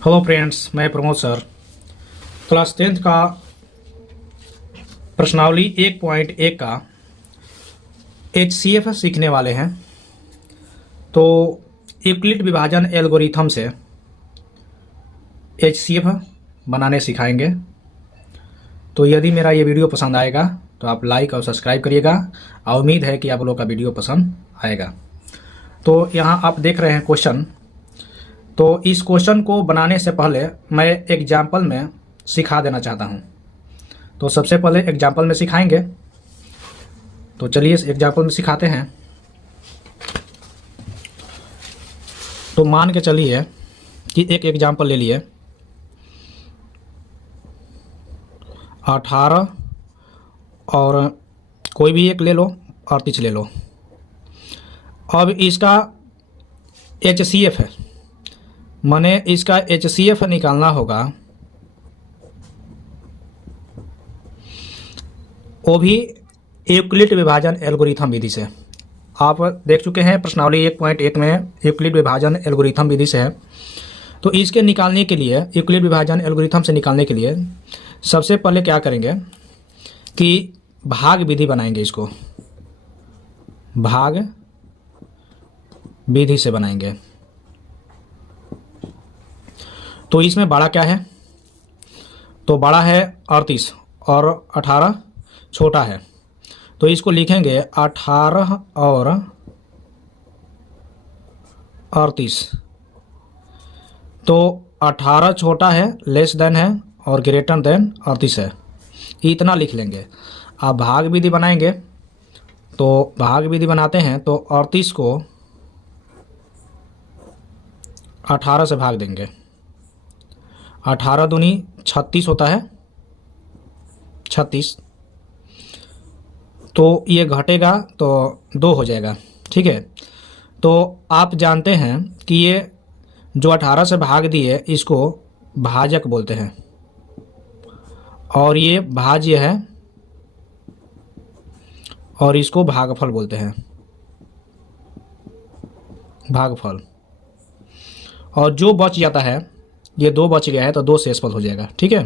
Hello friends, मैं Pramod sir. Class 10th का प्रश्नावली 1.1 का HCF सीखने वाले हैं। तो यूक्लिड विभाजन एल्गोरिथम से HCF बनाने सिखाएंगे। तो यदि मेरा ये वीडियो पसंद आएगा तो आप लाइक और सब्सक्राइब करिएगा और उम्मीद है कि आप लोगों का वीडियो पसंद आएगा। तो यहाँ आप देख रहे हैं क्वेश्चन। तो इस क्वेश्चन को बनाने से पहले मैं एग्जाम्पल में सिखा देना चाहता हूँ। तो सबसे पहले एग्जाम्पल में सिखाएंगे। तो चलिए इस एग्जाम्पल में सिखाते हैं। तो मान के चलिए कि एक एग्जाम्पल ले लिए 18 और कोई भी एक ले लो, 38 ले लो। अब इसका HCF है, माने इसका HCF निकालना होगा, वो भी यूक्लिड विभाजन एल्गोरिथम विधि से। आप देख चुके हैं प्रश्नावली 1.1 में यूक्लिड विभाजन एल्गोरिथम विधि से है। तो इसके निकालने के लिए, यूक्लिड विभाजन एल्गोरिथम से निकालने के लिए सबसे पहले क्या करेंगे कि भाग विधि बनाएंगे। इसको भाग विधि से बनाएंगे। तो इसमें बड़ा क्या है? तो बड़ा है 38 और 18 छोटा है। तो इसको लिखेंगे 18 और 38। तो 18 छोटा है, लेस देन है और ग्रेटर देन 38 है, इतना लिख लेंगे। अब भाग विधि बनाएंगे। तो भाग विधि बनाते हैं तो 38 को 18 से भाग देंगे। 18 दूनी 36 होता है, 36। तो ये घटेगा तो 2 हो जाएगा, ठीक है। तो आप जानते हैं कि ये जो 18 से भाग दिए इसको भाजक बोलते हैं और ये भाज्य है और इसको भागफल बोलते हैं, भागफल। और जो बच जाता है, ये 2 बच गया है तो 2 शेषफल हो जाएगा, ठीक है,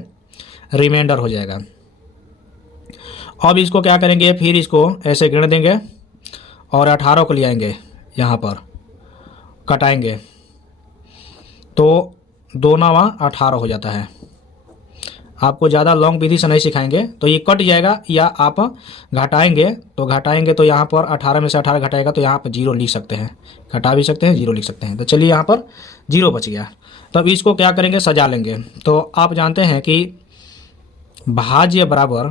रिमाइंडर हो जाएगा। अब इसको क्या करेंगे, फिर इसको ऐसे गिन देंगे और 18 को ले आएंगे, यहाँ पर कटाएंगे तो 2 9 18 हो जाता है। आपको ज़्यादा लॉन्ग विधि से नहीं सिखाएंगे, तो ये कट जाएगा या आप घटाएंगे। तो घटाएंगे तो यहाँ पर 18 में से 18 घटाएगा तो यहाँ पर 0 लिख सकते हैं, घटा भी सकते हैं, 0 लिख सकते हैं। तो चलिए यहाँ पर 0 बच गया। तब इसको क्या करेंगे, सजा लेंगे। तो आप जानते हैं कि भाज्य बराबर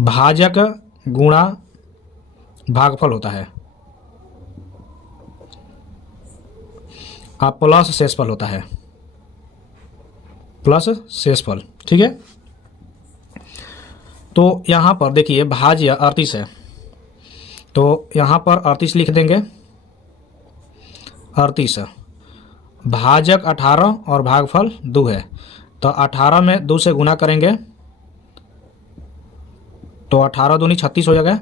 भाजक गुणा भागफल होता है, आप प्लस शेषफल होता है, प्लस शेषफल, ठीक है। तो यहाँ पर देखिए भाज्य 38 है, तो यहाँ पर 38 लिख देंगे। 38 भाजक 18 और भागफल 2 है। तो 18 में 2 से गुना करेंगे तो 18 दूनी 36 हो जाएगा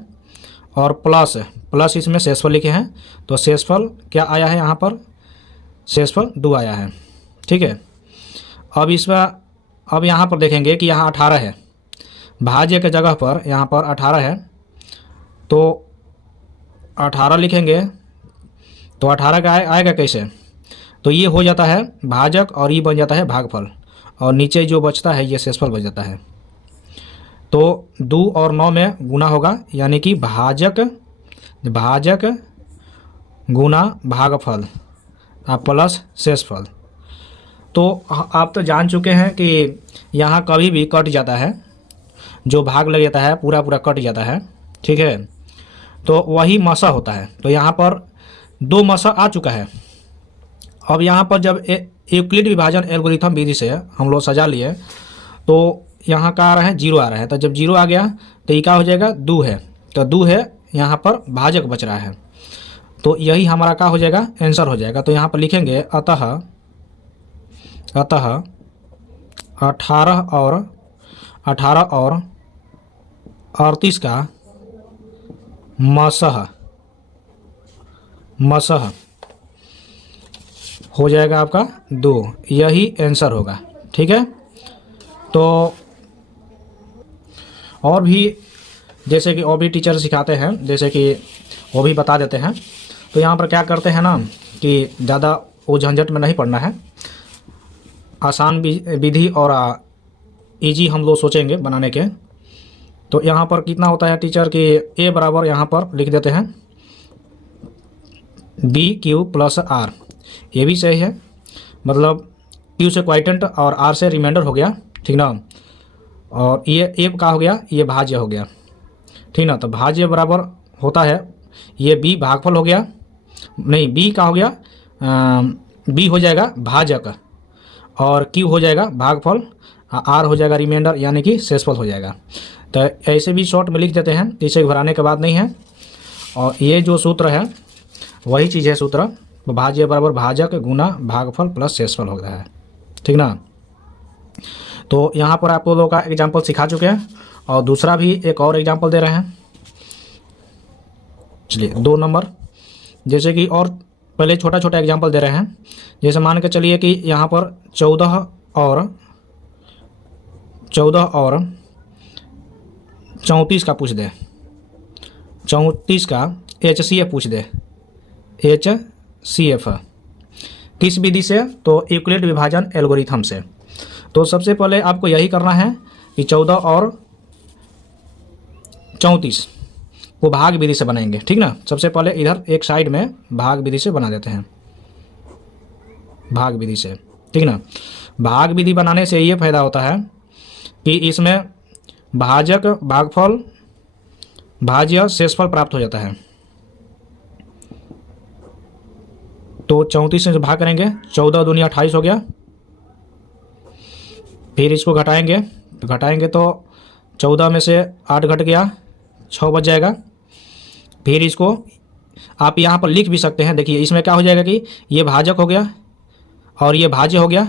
और प्लस इसमें शेषफल लिखे हैं। तो शेषफल क्या आया है, यहाँ पर शेषफल 2 आया है, ठीक है। अब इसमें अब यहाँ पर देखेंगे कि यहाँ 18 है, भाज्य के जगह पर यहाँ पर 18 है। तो 18 लिखेंगे तो 18 का आएगा कैसे? तो ये हो जाता है भाजक और ये बन जाता है भागफल और नीचे जो बचता है ये शेषफल बच जाता है। तो 2 और 9 में गुना होगा, यानी कि भाजक गुना भागफल प्लस शेषफल। तो आप तो जान चुके हैं कि यहाँ कभी भी कट जाता है, जो भाग लग जाता है पूरा कट जाता है, ठीक है। तो वही मसा होता है। तो यहाँ पर 2 मसा आ चुका है। अब यहाँ पर जब यूक्लिड विभाजन एल्गोरिथम विधि से हम लोग सजा लिए तो यहाँ का आ रहा है 0 आ रहा है। तो जब 0 आ गया तो ये क्या हो जाएगा, 2 है। तो 2 है, यहाँ पर भाजक बच रहा है, तो यही हमारा क्या हो जाएगा, आंसर हो जाएगा। तो यहाँ पर लिखेंगे अतः 18 और 38 का मसह, मसह हो जाएगा आपका 2, यही आंसर होगा। ठीक है, तो और भी जैसे कि और भी टीचर सिखाते हैं, जैसे कि वो भी बता देते हैं। तो यहाँ पर क्या करते हैं ना कि ज़्यादा वो झंझट में नहीं पड़ना है, आसान विधि और इजी हम लोग सोचेंगे बनाने के। तो यहाँ पर कितना होता है टीचर कि ए बराबर यहाँ पर लिख देते हैं बी क्यू प्लस आर, ये भी सही है, मतलब क्यू से क्वाइटेंट और आर से रिमाइंडर हो गया, ठीक ना। और ये ए का हो गया, ये भाज्य हो गया, ठीक ना। तो भाज्य बराबर होता है ये बी भागफल हो गया, नहीं बी का हो गया बी हो जाएगा भाजक, और क्यू हो जाएगा भागफल, आर हो जाएगा रिमाइंडर यानी कि शेषफल हो जाएगा। तो ऐसे भी शॉर्ट में लिख देते हैं, इसे घबराने के बाद नहीं है। और ये जो सूत्र है वही चीज़ है सूत्र, भाज्य बराबर भाजक गुना भागफल प्लस शेषफल हो रहा है, ठीक ना। तो यहाँ पर आप लोगों का एग्जाम्पल सिखा चुके हैं, और दूसरा भी एक और एग्जाम्पल दे रहे हैं। चलिए 2 नंबर, जैसे कि और पहले छोटा छोटा एग्जाम्पल दे रहे हैं। जैसे मान के चलिए कि यहाँ पर 14 और 34 का पूछ दे, 34 का HCF पूछ दे, HCF किस विधि से, तो यूक्लिड विभाजन एल्गोरिथम से। तो सबसे पहले आपको यही करना है कि 14 और 34 को भाग विधि से बनाएंगे, ठीक ना। सबसे पहले इधर एक साइड में भाग विधि से बना देते हैं, भाग विधि से, ठीक ना। भाग विधि बनाने से ये फायदा होता है कि इसमें भाजक भागफल भाज्य शेषफल प्राप्त हो जाता है। तो 34 से भाग करेंगे, 14 दूनी 28 हो गया, फिर इसको घटाएंगे, तो घटाएंगे तो 14 में से 8 घट गया, 6 बच जाएगा। फिर इसको आप यहाँ पर लिख भी सकते हैं, देखिए इसमें क्या हो जाएगा कि ये भाजक हो गया, और ये भाज्य हो गया,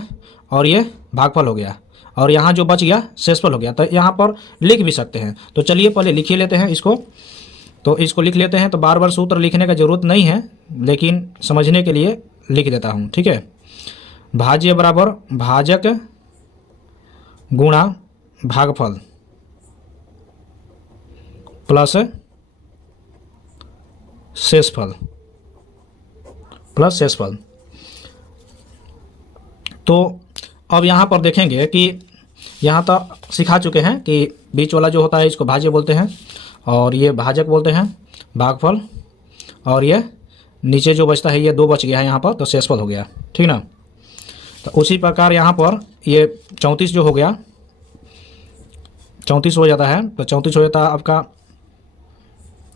और ये भागफल हो गया, और यहाँ जो बच गया शेषफल हो गया। तो यहाँ पर लिख भी सकते हैं। तो चलिए पहले लिख ही लेते हैं इसको, तो इसको लिख लेते हैं। तो बार बार सूत्र लिखने का ज़रूरत नहीं है, लेकिन समझने के लिए लिख देता हूँ, ठीक है। भाज्य बराबर भाजक गुणा भागफल प्लस शेषफल, प्लस शेषफल। तो अब यहाँ पर देखेंगे कि यहाँ तो सिखा चुके हैं कि बीच वाला जो होता है इसको भाज्य बोलते हैं, और ये भाजक बोलते हैं भागफल, और ये नीचे जो बचता है ये 2 बच गया है यहाँ पर, तो शेषफल हो गया, ठीक ना। तो उसी प्रकार यहाँ पर ये 34 जो हो गया, 34 हो जाता है, तो 34 हो जाता है आपका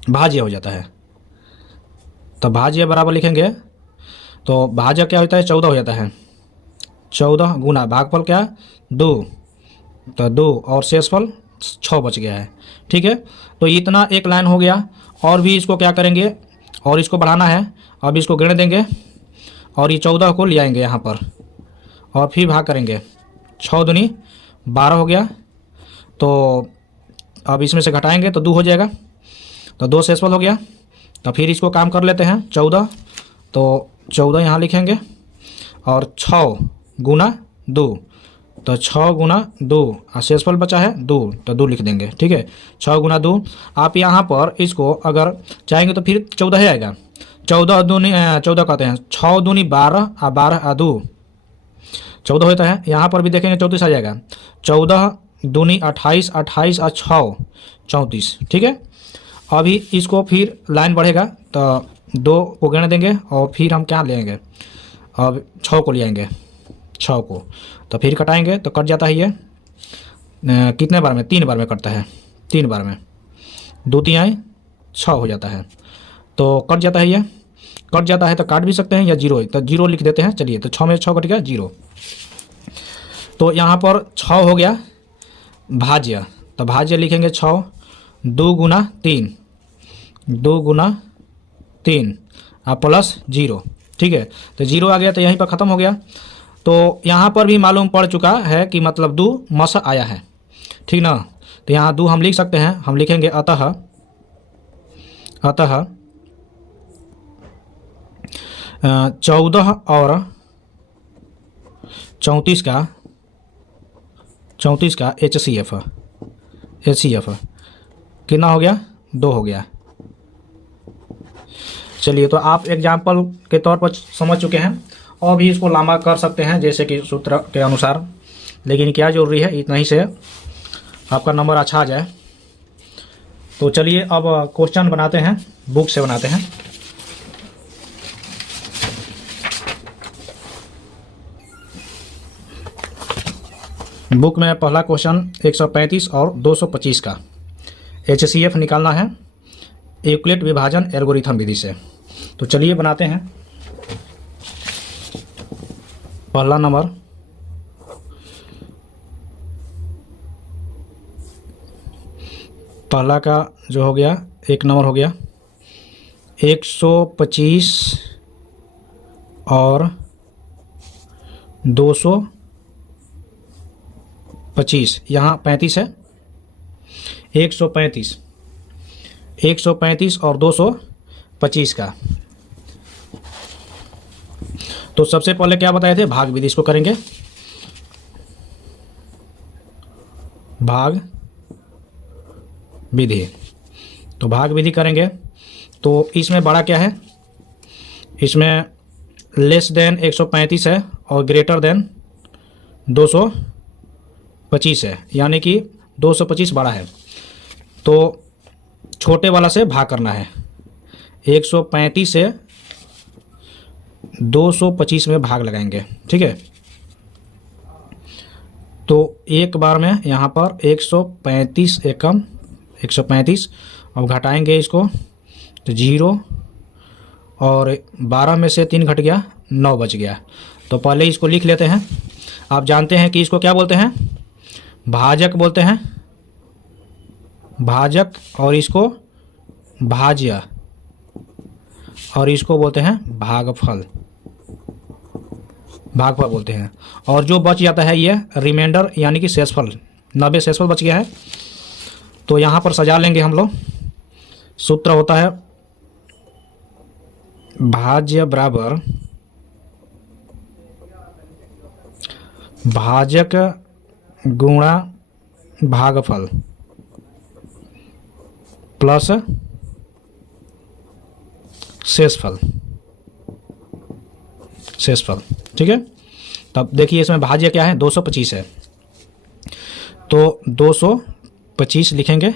भाज्य हो जाता है। तो भाज्य बराबर लिखेंगे, तो भाजक क्या होता है 14 हो जाता है, 14 गुना भागफल क्या 2, तो 2 और शेषफल 6 बच गया है, ठीक है। तो इतना एक लाइन हो गया। और भी इसको क्या करेंगे, और इसको बढ़ाना है, अब इसको गिन देंगे, और ये 14 को ले आएंगे यहाँ पर, और फिर भाग करेंगे, 6 दूनी 12 हो गया। तो अब इसमें से घटाएंगे तो 2 हो जाएगा, तो 2 शेषफल हो गया। तो फिर इसको काम कर लेते हैं 14, तो 14 यहाँ लिखेंगे, और 6 गुना 2, तो 6 गुना 2, और शेषफल बचा है 2, तो 2 लिख देंगे, ठीक है। 6 गुना 2, आप यहाँ पर इसको अगर चाहेंगे तो फिर 14 ही आएगा, 14 दूनी 14 कहते हैं, 6 दूनी 12 और 12 और 2 14 होता है। यहाँ पर भी देखेंगे 34 आ जाएगा, 14 दूनी 28, 28 और 6 34, ठीक है। अभी इसको फिर लाइन बढ़ेगा, तो 2 को गिन देंगे, और फिर हम क्या लेंगे, अब 6 को ले आएंगे, 6 को, तो फिर कटाएंगे तो कट जाता है ये कितने बार में, 3 बार में कटता है, 3 बार में 2 3 6 हो जाता है, तो कट जाता है, ये कट जाता है। तो काट भी सकते हैं या 0, तो 0 लिख देते हैं। चलिए, तो 6 में 6 कट गया 0, तो यहाँ पर 6 हो गया भाज्य, तो भाज्य लिखेंगे 6, 2 गुना 3, 2 गुना 3 और प्लस 0, ठीक है। तो 0 आ गया, तो यहीं पर ख़त्म हो गया। तो यहाँ पर भी मालूम पड़ चुका है कि मतलब 2 मस आया है, ठीक ना। तो यहाँ 2 हम लिख सकते हैं, हम लिखेंगे अतः 14 और 34 का HCF कितना हो गया? 2 हो गया। चलिए, तो आप एग्जाम्पल के तौर पर समझ चुके हैं और भी इसको लंबा कर सकते हैं जैसे कि सूत्र के अनुसार, लेकिन क्या जरूरी है इतना ही से आपका नंबर अच्छा आ जाए। तो चलिए अब क्वेश्चन बनाते हैं, बुक से बनाते हैं। बुक में पहला क्वेश्चन 135 और 225 का HCF निकालना है यूक्लिड विभाजन एल्गोरिथम विधि से। तो चलिए बनाते हैं। पहला नंबर, पहला का जो हो गया 1 नंबर हो गया 125 और 225, यहाँ 35 है। 135 और 225 का। तो सबसे पहले क्या बताए थे? भाग विधि। इसको करेंगे भाग विधि। तो भाग विधि करेंगे तो इसमें बड़ा क्या है? इसमें लेस देन 135 है और ग्रेटर देन 225 है, यानी कि 225 बड़ा है। तो छोटे वाला से भाग करना है। 135 से 225 में भाग लगाएंगे, ठीक है। तो एक बार में यहाँ पर 135 एकम 135 अब घटाएंगे इसको तो 0 और 12 में से 3 घट गया, 9 बच गया। तो पहले इसको लिख लेते हैं। आप जानते हैं कि इसको क्या बोलते हैं? भाजक बोलते हैं, भाजक, और इसको भाज्य, और इसको बोलते हैं भागफल। भागफल बोलते हैं। और जो बच जाता है ये रिमाइंडर यानी कि शेषफल। 90 शेषफल बच गया है। तो यहाँ पर सजा लेंगे हम लोग। सूत्र होता है भाज्य बराबर भाजक गुणा भागफल प्लस शेषफल। ठीक है। तब देखिए इसमें भाज्य क्या है? 225 है, तो 225 लिखेंगे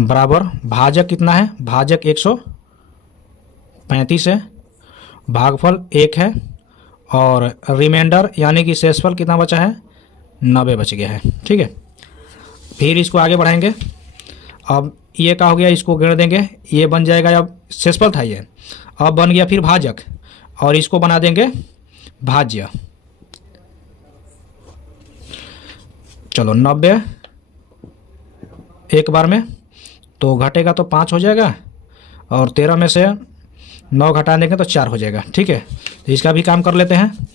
बराबर भाजक कितना है? भाजक 135 है, भागफल 1 है, और रिमाइंडर यानी कि शेषफल कितना बचा है? 90 बच गया है। ठीक है। फिर इसको आगे बढ़ाएंगे। अब ये क्या हो गया? इसको गिन देंगे, ये बन जाएगा, अब शेषफल था ये, अब बन गया फिर भाजक, और इसको बना देंगे भाज्य। चलो 90 एक बार में तो घटेगा तो 5 हो जाएगा, और 13 में से 9 घटा देंगे तो 4 हो जाएगा। ठीक है। तो इसका भी काम कर लेते हैं।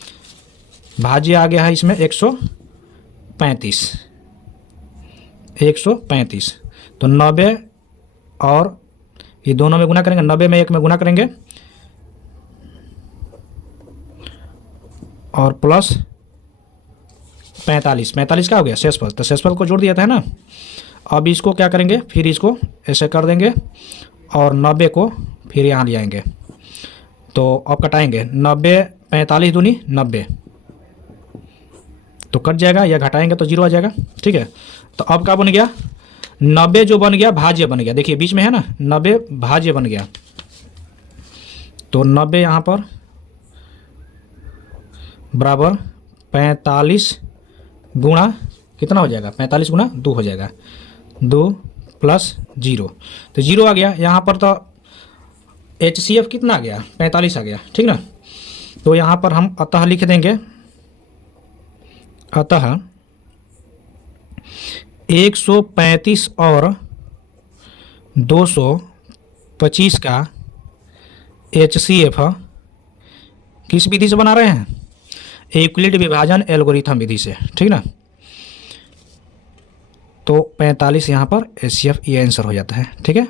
भाज्य आ गया है इसमें 135। तो 90 और ये दोनों में गुना करेंगे, 90 में 1 में गुना करेंगे, और प्लस 45 का हो गया शेषफल। तो शेषफल को जोड़ दिया था ना। अब इसको क्या करेंगे? फिर इसको ऐसे कर देंगे और 90 को फिर यहाँ ले आएंगे। तो अब कटाएंगे 90, 45 दूनी 90, तो कट जाएगा, या घटाएंगे तो 0 आ जाएगा। ठीक है। तो अब क्या बन गया? 90 जो बन गया भाज्य बन गया। देखिए बीच में है ना, 90 भाज्य बन गया। तो 90 यहाँ पर बराबर 45 गुणा कितना हो जाएगा? 45 गुणा 2 हो जाएगा, 2 प्लस 0, तो 0 आ गया। यहाँ पर तो HCF कितना आ गया? 45 आ गया। ठीक ना। तो यहाँ पर हम अतः लिख देंगे, अतः 135 और 225 का HCF किस विधि से बना रहे हैं? यूक्लिड विभाजन एल्गोरिथम विधि से। ठीक ना। तो 45 यहाँ पर HCF ये आंसर हो जाता है। ठीक है।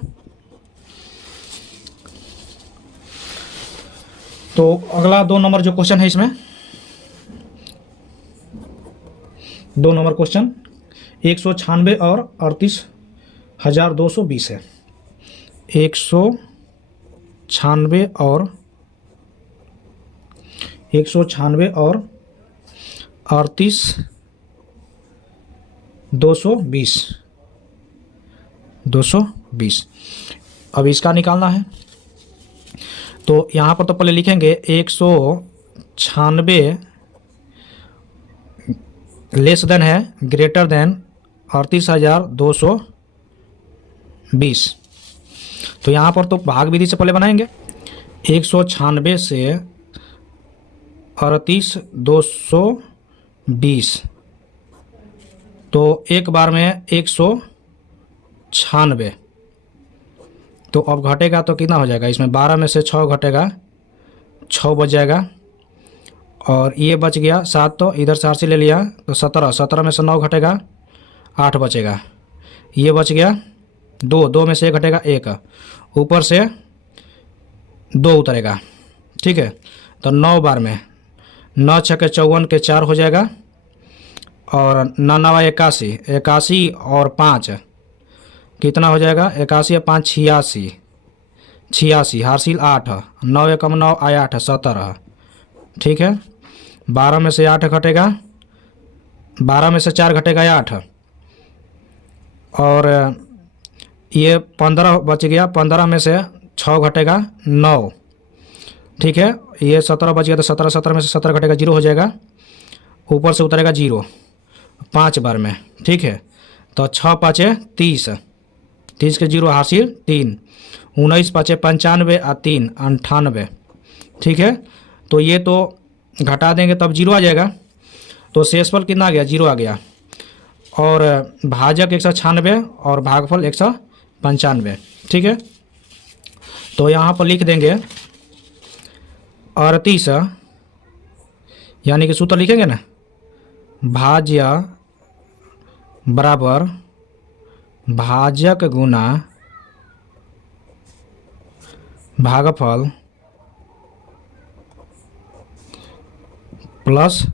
तो अगला 2 नंबर जो क्वेश्चन है इसमें, 2 नंबर क्वेश्चन 196 और 38,220 है। 196 और 38,220 अब इसका निकालना है। तो यहाँ पर तो पहले लिखेंगे 196 लेस देन है ग्रेटर देन 38,220। तो यहाँ पर तो भाग विधि से पहले बनाएंगे। 196 से 38,220 तो एक बार में 196। तो अब घटेगा तो कितना हो जाएगा, इसमें 12 में से 6 घटेगा, 6 बच जाएगा। और ये बच गया 7, तो इधर से आरसी ले लिया तो 17, 17 में से 9 घटेगा, 8 बचेगा। ये बच गया 2, 2 में से 1 घटेगा 1, ऊपर से 2 उतरेगा। ठीक है, तो 9 बार में 9 6 के 54 के 4 हो जाएगा। और 9 9 81, 81 और 5 कितना हो जाएगा, 81 और 5 86, 86 हासिल 8, 9 एकम 9 आया 8 17। ठीक है, 12 में से 8 घटेगा, 12 में से 4 घटेगा 8, और ये 15 बच गया, 15 में से 6 घटेगा 9। ठीक है, ये 17 बच गया तो 17, 17 में से 17 घटेगा 0 हो जाएगा, ऊपर से उतरेगा 0 5 बार में। ठीक है, तो 6 5 30, 30 के 0 हासिल 3, 19 5 95 और 3 98। ठीक है, तो ये तो घटा देंगे तब 0 आ जाएगा। तो शेषफल कितना आ गया, 0 आ गया। और भाजक 196 और भागफल 195। ठीक है, तो यहाँ पर लिख देंगे 38, यानी कि सूत्र लिखेंगे ना, भाज्य बराबर भाजक गुना भागफल प्लस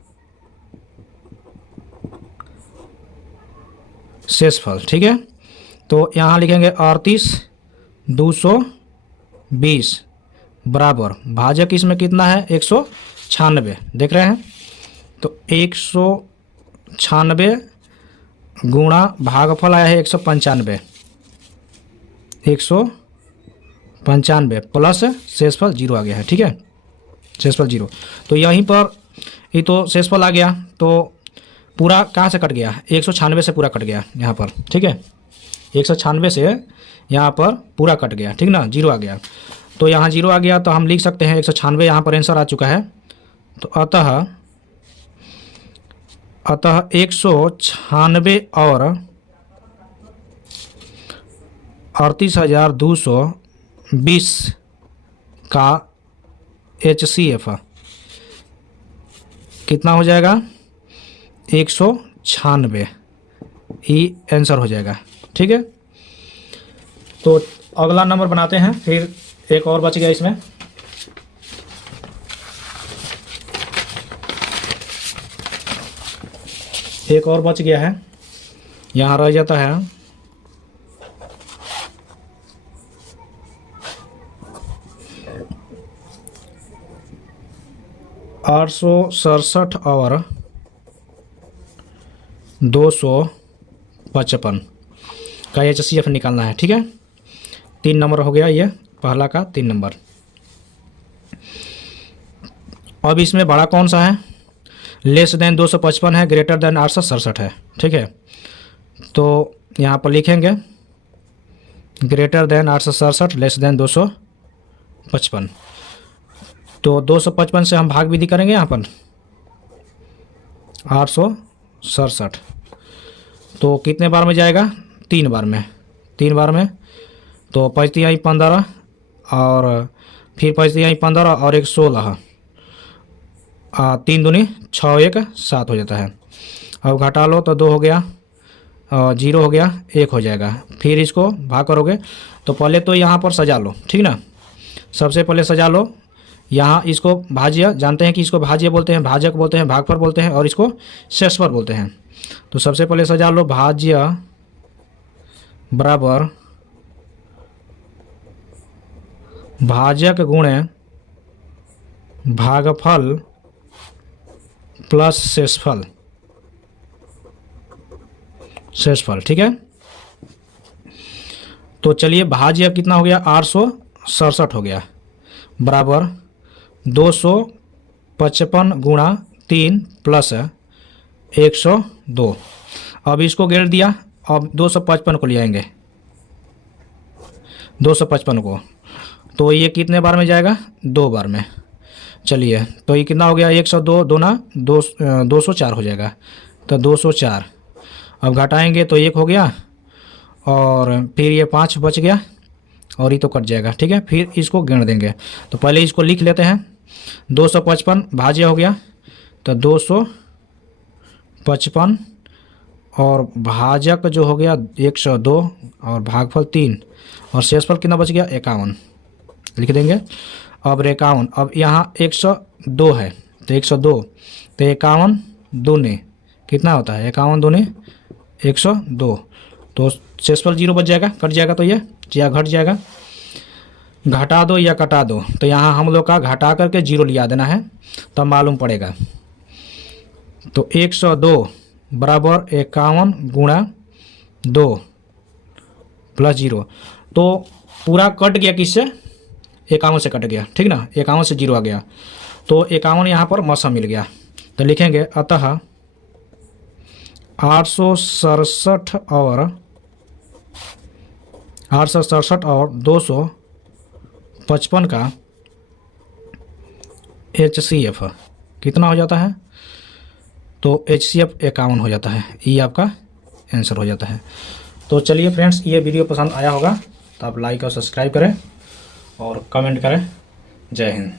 शेषफल। ठीक है, तो यहाँ लिखेंगे 38,220 बराबर भाजक इसमें कितना है 196, देख रहे हैं। तो 196 गुणा भागफल आया है 195, 195 प्लस शेषफल 0 आ गया है। ठीक है, शेषफल 0। तो यहीं पर ये तो शेषफल आ गया, तो पूरा कहाँ से कट गया, 196 से पूरा कट गया यहाँ पर। ठीक है, 196 से यहाँ पर पूरा कट गया। ठीक ना, 0 आ गया। तो यहाँ 0 आ गया तो हम लिख सकते हैं 196 यहाँ पर आंसर आ चुका है। तो अतः 196 और 38,220 का HCF कितना हो जाएगा, 196, ये आंसर हो जाएगा। ठीक है, तो अगला नंबर बनाते हैं। फिर एक और बच गया इसमें, एक और बच गया है, यहाँ रह जाता है 867 और 255 का HCF निकालना है। ठीक है, 3 नंबर हो गया, ये पहला का 3 नंबर। अब इसमें बड़ा कौन सा है, लेस देन 255 है, ग्रेटर देन 867 है। ठीक है, तो यहाँ पर लिखेंगे ग्रेटर देन 867 लेस देन 255। तो 255 से हम भाग विधि करेंगे यहाँ पर 867, तो कितने बार में जाएगा, 3 बार में, 3 बार में। तो 5 3 15 और फिर 5 3 15 और 1 16, 3 दूनी 6 1 7 हो जाता है। अब घटा लो तो 2 हो गया, 0 हो गया, 1 हो जाएगा। फिर इसको भाग करोगे तो पहले तो यहाँ पर सजा लो। ठीक ना, सबसे पहले सजा लो, यहाँ इसको भाज्य जानते हैं कि इसको भाज्य बोलते हैं, भाजक बोलते हैं, भागफल बोलते हैं और इसको शेषफल बोलते हैं। तो सबसे पहले सजा लो भाज्य बराबर भाजक गुणे भागफल प्लस शेषफल, ठीक है। तो चलिए भाज्य कितना हो गया 867 हो गया बराबर 255 गुणा 3 प्लस 102। अब इसको घेर दिया, अब 255 को ले आएंगे 255 को, तो ये कितने बार में जाएगा 2 बार में। चलिए तो ये कितना हो गया 102 दूना 204 हो जाएगा, तो 204। अब घटाएंगे तो 1 हो गया और फिर ये 5 बच गया और ये तो कट जाएगा, ठीक है। फिर इसको गिन देंगे, तो पहले इसको लिख लेते हैं 255 भाज्य हो गया तो 255 और भाजक जो हो गया 102 और भागफल 3 और शेषफल कितना बच गया 51 लिख देंगे। अब 51, अब यहाँ 102 है तो 102, तो 51 दूनी कितना होता है 51 दूनी 102, तो शेषफल 0 बच जाएगा, कट जाएगा तो ये या घट जाएगा, घटा दो या कटा दो, तो यहाँ हम लोग का घटा करके 0 लिया देना है तब मालूम पड़ेगा। तो 102 बराबर 51 गुणा 2 प्लस 0, तो पूरा कट गया किससे 51 से कट गया, ठीक ना, 51 से 0 आ गया, तो 51 यहाँ पर मसा मिल गया। तो लिखेंगे अतः 867 और 255 का HCF कितना हो जाता है, तो HCF 51 हो जाता है, ये आपका आंसर हो जाता है। तो चलिए फ्रेंड्स, ये वीडियो पसंद आया होगा तो आप लाइक और सब्सक्राइब करें और कमेंट करें। जय हिंद।